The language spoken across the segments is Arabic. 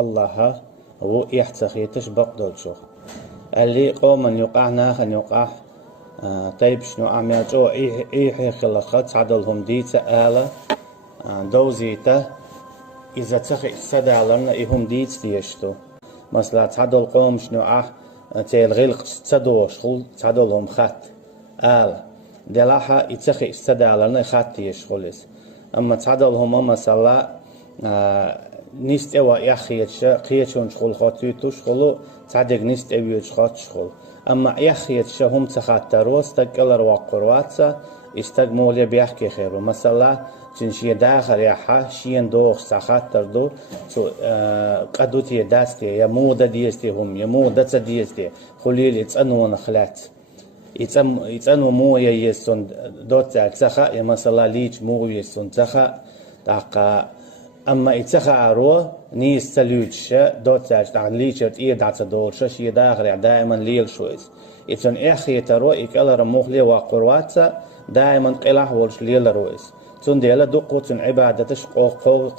الله هو يحتخيتش بقدر شو اللي قوما يقع ناخن يقع طيب شنو عم يجو إيه خلقت عدلهم ديت آلة دوزيته إذا تخي سدالنا إهم ديت ديشتو مثلا تعدل قوم شنو تيل غلق تدوش خل تعدلهم خط آلة دلاحة يتخي سدالنا خط يشخلص أما تعدلهم مثلا نيست إوا يخيتش قيتشون شخل خاطيتوش خلو تعدق نيست إويش خات شخل أما يخيتش هم تخاطروس تكلر وقرواتsa استق مولي بيحكي خيرو مثلا تنشي داخل يحا شين دوخ سخاطر دو قدوتي داستي يا مودا ديستي هم يا مودا تديستي خليل يتسنون خلات يتسنو مو يسون دوت تخا يا مثلا ليش مو يسون تخا تاقا أما يتخا عرو نيس تلوتش دوت تاع ليشت إيه دعت دولش شي داخل دائما ليل شويس يتون إخي ترو يكالر مخلي وقرواتsa دائما قلح ولش ليل رويس تون ديلا دقو تون عبادتش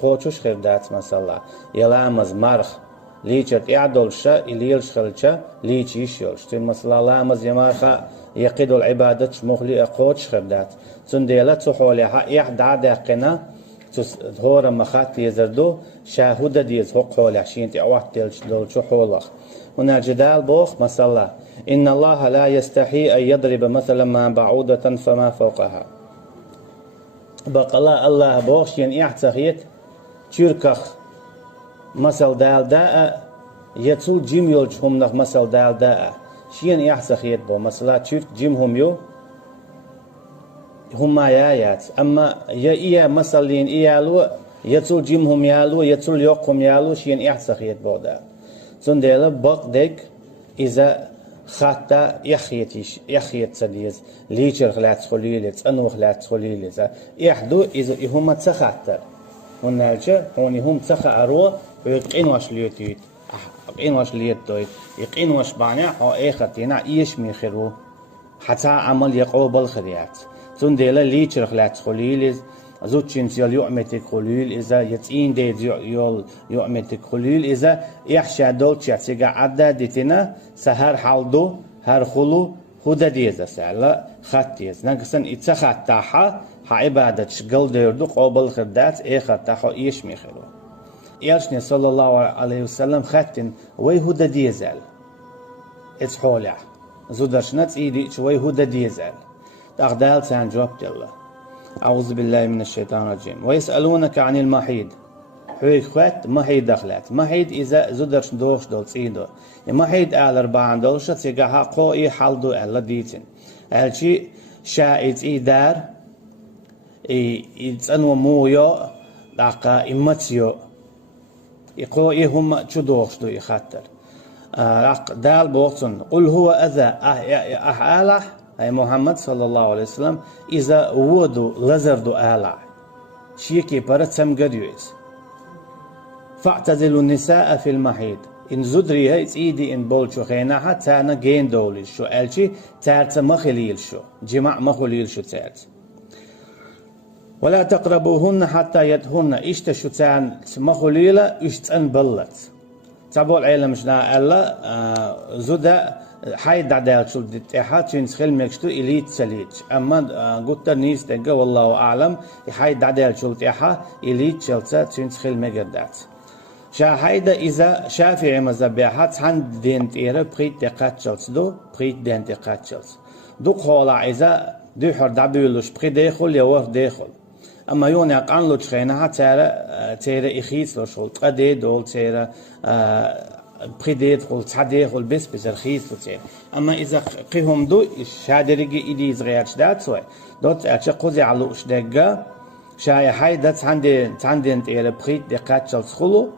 قوتش خير دات مثلا يلامز مرخ ليشت إعدولش إليلش خلشا ليش يشيلش تون مثلا لامز يمارخا يقيدو العبادتش مخلي قوتش خير دات تون ديلا تحوليها يحدع داقنا هورا مخات يزردو شاهودة ديز حقول عشين تعوات دول شحولخ هنا جدال بوخ مثلا إن الله لا يستحي أن يضرب مثلا ما بعودة فما فوقها بقى الله بوخ ين اعتخيت تشيركخ مثل دال داء يتسول جيم يولش هم نخ مثل دال داء شين اعتخيت بو مثلا تشيرك جيم هم يو هما يايات أما يا مثلين إيالو يتول جيمهم يالو يتول يقهم يالو شين إحسخيت بودا زنديلا بق ديك إذا خاطا يخيت سديز ليشر خلات خليلت أنو خلات خليلت يحدو إذا هما تخاطر ونالجا هوني هم تخا أرو ويقين واش ليوتيت يقين واش ليوتيت يقين واش بانع أو إيه خطينا إيش ميخرو حتى عمل يقوبل خريات تون ديلا ليشر خلات خليلز زوجين يول يؤمتك خليل إذا يتين ديد يول يؤمتك خليل إذا يحشى دول تشاتيجا عدا ديتنا سهر حالدو هر خلو خدا ديزا سعلا خاتيز نقصن إتسخات تاحا عبادة شغل ديردو قبل خدات إيه خاتاحو إيش ميخلو يالشني صلى الله عليه وسلم خاتن وي هدا ديزال إتحولع زودرشنات إيدي وي هدا ديزال أغدال سان جواب جل أعوذ بالله من الشيطان الرجيم ويسألونك عن المحيض حويك خوات محيض دخلات محيض إذا زودرش دوش دول سيدو محيض آل 4 دولش تيجاها قوي حالدو ألا ديتن هالشي شايت دار يتسنو مويو داقا إمتيو يقوي هم تشدوش دو يخاطر دال بوقتن قل هو أذى أحالح أي محمد صلى الله عليه وسلم إذا ودو لزردو آلع شيكي برتسم قديوز فاعتزلوا النساء في المحيط إن زدري هيت إيدي إن بولشو خيناها تانا جين دولي شو ألشي تارت مخليل شو جماع مخليل شو تارت ولا تقربوهن حتى يدهن إشتشو تان مخليلة إشتن بلت تابول عيلة مشنا ألا زودا حيد دعدال شو دتيحات شينس خل مكشتو إليت سليتش أما قلت نيس تنقى والله أعلم حيد دعدال شو دتيحا إليت شلتا شينس خل مقدات شاهيدا إذا شافعي مذبيحات عند دين تيرا بريت دقات شلت دو بريت دين دقات شلت دو خالا إذا دو حر دعبيلوش بري داخل يوف داخل أما يون يقان لو تخينها تيرا إخيس لو شغل تقدي دول تيرا بريديت خل تعدي خل بس رخيص وتين أما إذا قيهم دو شادريجي إيدي زغيرش دات سوي دوت أتشقوزي على وش دقة شاي حي دات عندي أنت إلى بريد دقات شل خلو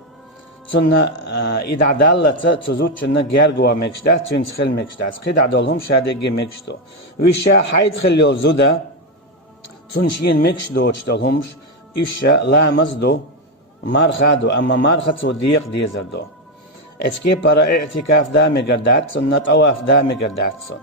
سنة إذا عدالة تزود شنة جارجوا مكشدات تنسخل مكشدات قيد عدالهم شادريجي مكشدو ويشا حيد خليو زودا تنشين مكشدو تشتلهمش إيشا لا مزدو مارخادو أما مارخد وديق ديزردو اتكي برا اعتكاف دا مقردات سن طواف دا مقردات سن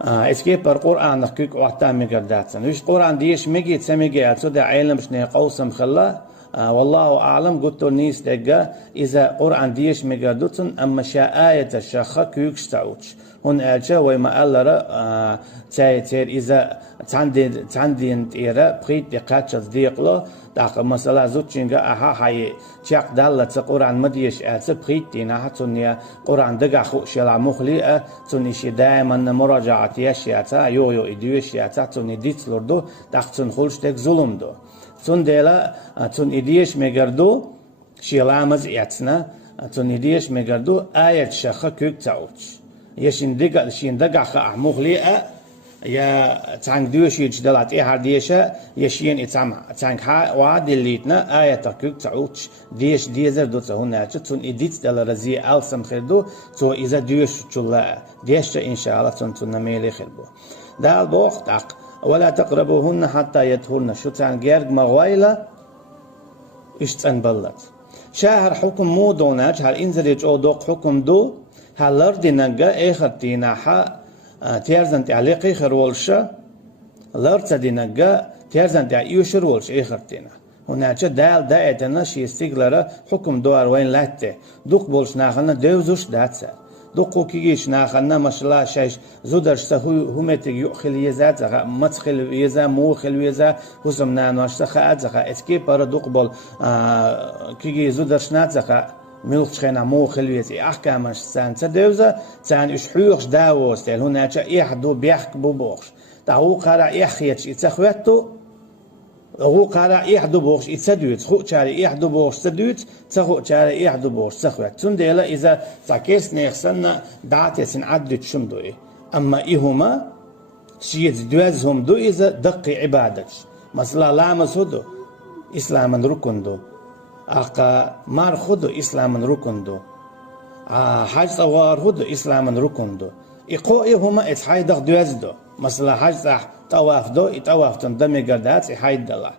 اتكي بر قرآن نحكيك وقتا مقردات سن ويش قرآن ديش مجي تسميجي أتسو دا عيلم شنه قوسم خلا والله أعلم قلت نيس دقة إذا قرآن ديش مقردوتن أما شاء آية الشخة كيوكش تعوش هون أجا ويما ألرا تايتير إذا تاندين تيرا بخيت دقاتش ديقلو داق مثلا زوتشينغا أها هاي تشاق دالة قرآن مديش آتس بخيت دينا تونيا قرآن دقا خوش يلا مخلي تونيشي دائما مراجعة يشياتا يو إديوشياتا توني ديت لردو داق تون خلش دك ظلم دو تون ديلا تون إديش مقردو شيلامز إعتنا تون إديش مقردو آية شخة كيوك تعوش يشين دقا خا مخلي يا تانك دوش يجدلات إيه هرديشة يشين تانك ها وعد الليتنا آية تكوك تعوش ديش ديزر دو تهونا تون إديت دل رزي ألسم خردو تو إذا دوش تشلا ديش إن شاء الله تون نميلي خربو دال بوقت ولا تقربوهن حتى يدخلن شو تان جرج مغويلة إشتن بلت شهر حكم مو دوناج هل إنزل يجو دوق حكم دو هل لردي نجا آخر تيناحا تيرزن تعليقي خرولشة لرت دينجا تيرزن تعيوشر ولش آخر تينا هناك دال دايتنا شي استقلال حكم دوار وين لاتة دوق بولش ناخلنا دوزوش داتسا دوقو كيجيش ناخلنا ما شاء الله شايش زودرش سهو همتك يؤخل يزات زغا متخل يزا موخل يزا حسم نانوش سخاء زغا اسكي بارا دوق بول كيجي زودرش نات زغا ملخ خينا مو خلويتي أحكامش سان تدوزا سان إشحوخش داوس تل هناك إحدو بيحك بوبوخش تهو قرا إحيتش إتسخوتو هو قرا إحدو بوخش إتسدوت خو شاري إحدو بوخش تدوت تخو شاري إحدو بوخش تسخوت تنديلا إذا تكيس نيخسنا دعتين عدت شمدوي أما إهما شيت دوازهم دو إذا دق عبادتش مثلا لامس هدو إسلاما ركندو أقا مار خدو إسلاما ركندو حاج طوار خدو إسلاما ركندو إقوئي هما إتحايدق دوازدو مثلا حاج طواف دو إتواف تندمي قردات إحايد دلا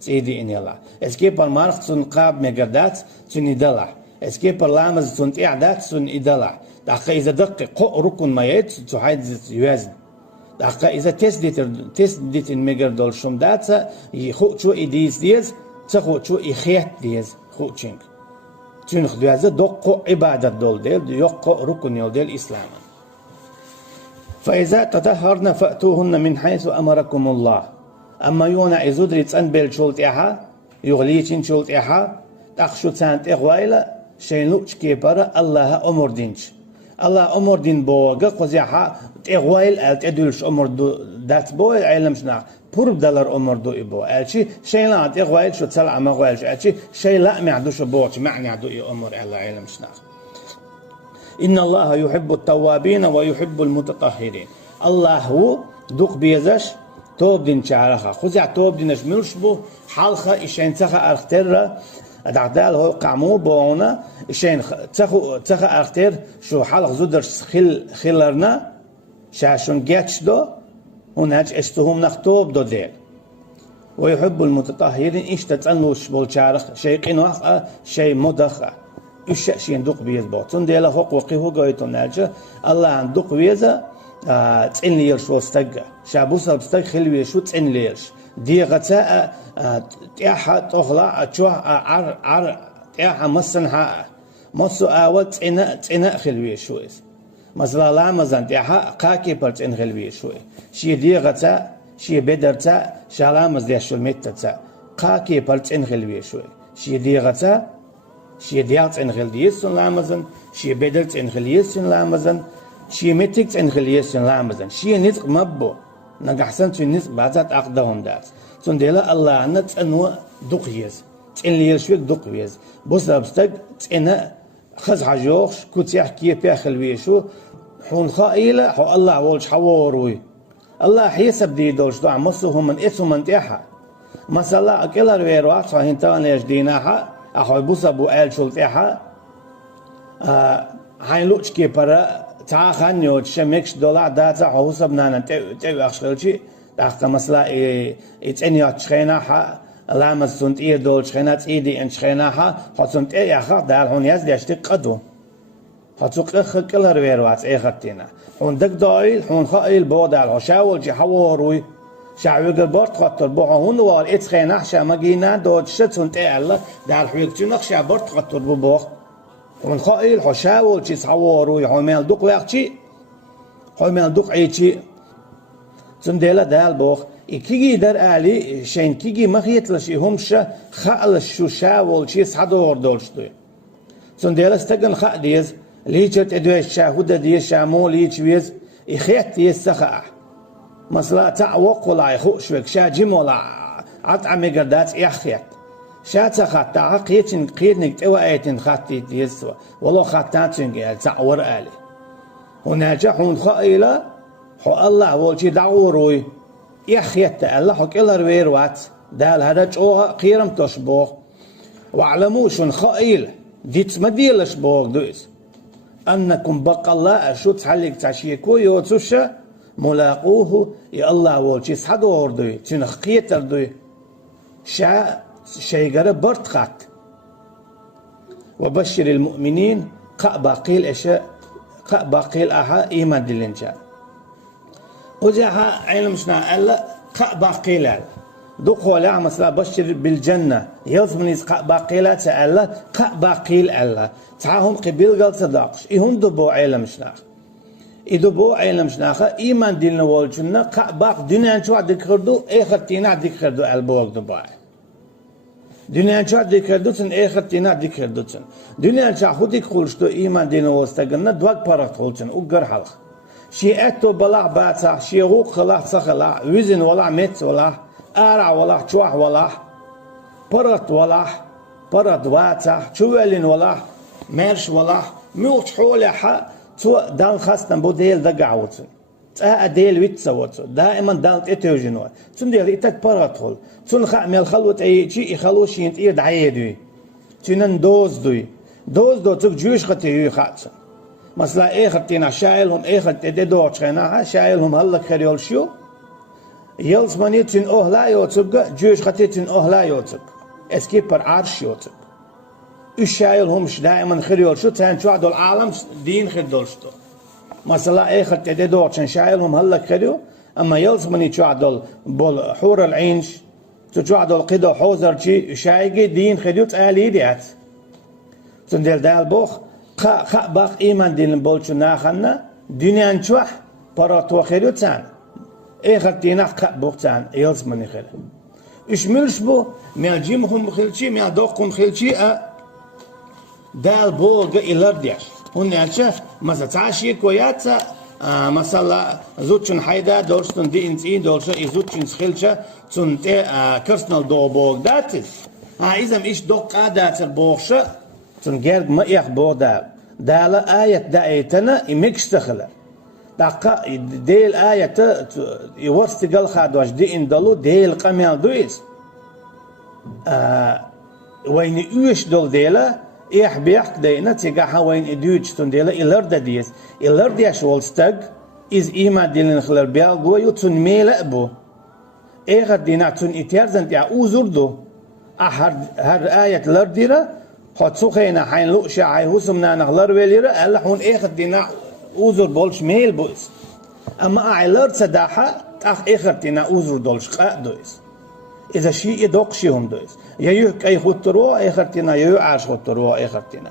سيدي إني الله إسكي بر مارخ تن قاب مقردات تن إدلا إسكي بر لامز تن إعدات تن إدلا دقا إذا دقي قو ركن ما يت تحايد يوازن دقا إذا تسديت المقردول شمدات يخو شو إديس ديز تخو شو إخيات ديز خو تشينك تنخ دوازة دقو عبادة دول ديل يقو ركن يول ديل إسلام فإذا تطهرن فأتوهن من حيث أمركم الله أما يونا إزودري تنبيل شولت إحا يغليشين شولت إحا تخشو تانت إغوائل شينلوش كيبارا الله أمر دينش الله أمر دين بوغا قوزيحا إغوائل ألتدولش أمر دات بوغ علمشنا پرب دلار عمر دو إبو ألشي شيء لا عاد إغوائل شو تسلع ما غوائل شو ألشي شيء لا معدوش بوش معني عدو عمر الله علم شنا إن الله يحب التوابين ويحب المتطهرين الله هو دوق بيزش توب دين شعرها خزع توب دينش ملش بو حالخا إشين تخا أختر دعدال هو قعمو بونا إشين تخا أختر شو حالخ زودرش خلرنا شاشون جاتش دو هناك اشتهم نختوب دو ديل ويحب المتطهرين إيش تتنوش بالشارخ شيء قنوخ شيء مدخ إيش شيء دوق بيز بوتون ديلا هوق وقيه قايتون ناجا الله عن دوق بيزا تين ليرش وستجا شابوس بستج خلوي شو تين ليرش دي غتا تياحا تغلا تشوه عر تياحا مسنها مصو آوت تينا خلوي شو مثلا لا مزن تياحا قاكي برت إن خلوي شو شي دي غتا شي بدرتا شالامز ديشو الميتتا قاكي برت إن خلوي شو شي دي غتا شي ديات إن خليسون لامزن شي بدرت إن خليسون لامزن شي ميتكت إن خليسون لامزن شي نزق مبو نجحسن شي نزق بعدات أقدهم دات تنديلا الله عنا تنو دقيز تن ليرشوك دقيز بس أبستك تنا خز حجوخش كتيح كيه بيخلويشو حون خائلة حو الله والش حواروي الله حيسب دي دولش دعم مصوهم من إسو من تيحا مثلا أكلا رويروات فهين تاني يجديناها أخوي بوسا بو آل شلتيحا هاين لوش كي برا تاخن يو تشمكش دولار داتا حوسا بنانا تيو أخشغلشي داختا مثلا إتنيات شخيناها لامز سنت إيه دول شخينات إيدي إن شخيناها حسنت إيه أخر دار هون يزدي أشتق قدو حتوك إخر كل رويروات إيه خطينا هون دك دايل هون خائل بودال هشاول جي حواروي شعوق برت خطر بوهون وار اتخينا شامجينا دود شتون تألا دال حويكتنا شابرت خطر ببوخ ومن خائل حشاول شي صورو يحمل دوق وقتي حمل دوق عيتي سندلا دال بوخ إكيجي در آلي شين كيجي مخيط لشي همشة خال شو شاول شي صدور دولشتوي سندلا استجن خا ديز ليجت ادوي شاهودة ديز شامو ليج ويز إخيت ديز سخاء مثلا تعوق ولا يخوش وك شاجم ولا عطعم قردات يخيت شات خات تعقيتن قيدنك توائتن خاتي ديز والله خاتاتن قال تعور آلي وناجحون خائلة حو الله والشي دعوروي يخيت الله حك إلا رويروات دال هذا جوها قيرم تشبوخ واعلموشن خائلة ديت مديلش بوغ دويس أنكم بقى الله أشوت حليك تعشيكو يوتوشا ملاقوه يا الله والشي صحدور دوي تنخقيتر دوي شيغر برتخات وبشر المؤمنين باقيل أشياء باقيل أها إيمان دلنجا وجاها علم شنا ألا باقيل دخول مثلا بشر بالجنة يلزم يسقى باقيلة ألا باقيل ألا تعاهم قبيل قال صداقش إهم دبو علم شنا إدبو علم شنا إيمان دلنا والجنة باق دنيا شو ذكردو إخرتينا ذكردو البوق دباي دنيا شو ذكردو تن إخرتينا ذكردو تن دنيا شو خودك خلشتو إيمان دلنا واستجنا دوق بارك خلشن وقر حلق شيء أتو بلع باتع شيء غوق خلاص سخلا وزن ولا مت ولا أرع ولا شوح ولا برت ولا برت باتع شوالين ولا مرش ولا موت حول حا تو دال خاصنا بديل دقعوتن تا ديل ويتسوتو دائما دال اتوجنوا تون ديل اتك برت خل تون خامل خلوت اي شيء يخلوش ينتير دعيدوي تونن دوز دو تك جوش خطي خاطن مثلا اخرتنا شايلهم اخرت دو تشنا شايلهم هلا خريول شو يلز منيتن اوهلا يوتب جوش خطيتن اوهلا يوتب اسكي بر عرش يوتب الشايلهم دائما خريول شو تان شو عدو العالم دين خدولشتو مثلا اخرت دو تشن شايلهم هلا خريو اما يلز منيت شو عدو بول حور العينش شو عدو القدو حوزر شي شايقي دين خديوت آلي ديات تندل دال بوخ خا باق إيمان دين بولشو ناخنا دنيا نشوح برات وخيرو تان إخرتينا خا بوختان يلز مني خير إيش ملش بو ميالجيمهم خلشي ميالدوقهم خلشي دال بوغ إلردياش هون نالشا مثلا تعشي كوياتا مثلا زوتشن حيدا دولشتن دي انتين دولشا إزوتشن خلشا تون تي كرسنال دو بوغ داتس إذا إيش دوق آداتر بوغشا تنجرد ما يخبو دالا آية دايتنا يمكشتخلا دقا ديل آية يورستقل خادواش دي اندلو ديل قميال دويس وين يوش دول ديلا بيحك دينا تيقاها وين يدوش تن ديلا إلرد ديس إلرد ياش والستق إز إيما ديلن خلال بيالقوا يتن ميلا أبو دينا تن إتيارزن تيا أوزردو هر آية لرديرا حتسوخينا حين لؤشا عيهوسمنا نغلر ويليرا ألا حون دينا أوزر بولش ميل بويس أما أعلر صداحة تاخ دينا أوزر دولش قاء دويس إذا شيء يدوق شيهم دويس يهيك أي خطروا دينا يهيك عاش خطروا دينا